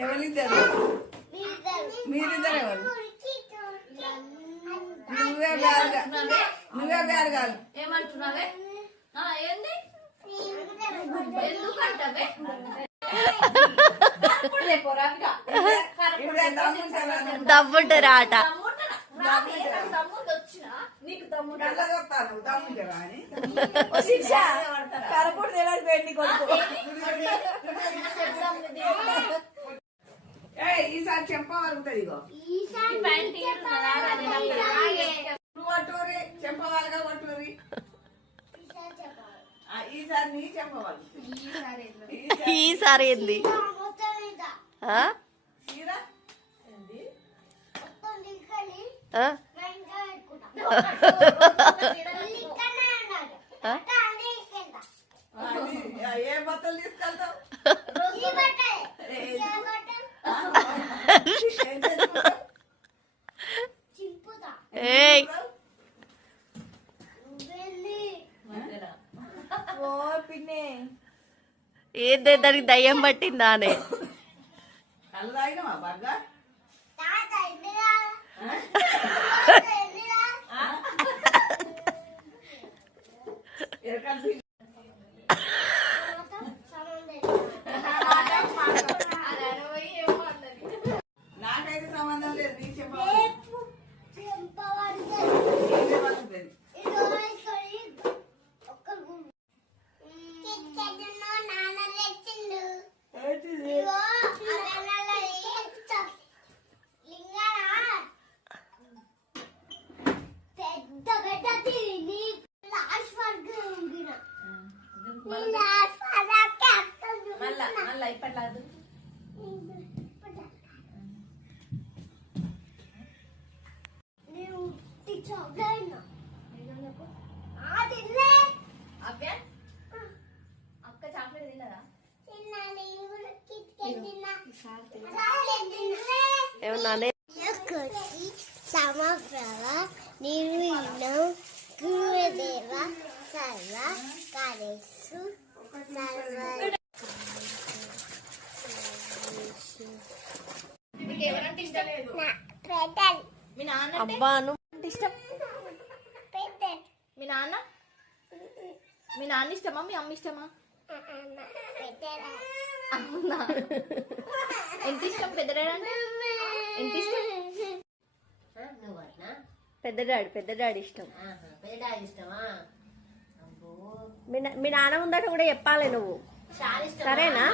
ఎవరిద్దరు? మీరిద్దరు ఎవరు? నువ్వే బేరగాలు. ఏమంటున్నావే? ఏంది ఎందుకంటే దమ్ముంటారా ఆట కరపూడి తినాలి పెండి కొడుకు. ఈసారి చెప్పగలుగుతుంది. ఇగో నువ్వు కొట్టూరి చెప్పవాలిగా కొట్టూరి. ఈసారి నీ చెప్పగలుగుతుంది. ఈసారి ఏంది ఏ బట్టలు తీసుకెళ్తావు? ఏందే దానికి దయ్యం పట్టిందా అనే కళ్ళు తాగినవా బాగా? నాకైతే సంబంధం లేదు. నీకు చెప్పవాలి. మళ్ళా ఇప్పట్లాదు అక్క చాక్లెట్ తిన్నదా? ఏమన్నా సమగ్రవ నిర్వీణం గురుదేవ సర్వ కార్యేషు మీ నాన్న అబ్బాను ఇష్టం. మీ నాన్న ఇష్టమా? మీ అమ్మ ఇష్టమా? అవునా? ఎంత ఇష్టం పెద్దడాడంటే? ఎంత ఇష్టం? పెద్ద డాడీ ఇష్టం. మీ నాన్న ముందట కూడా చెప్పాలి నువ్వు, సరేనా?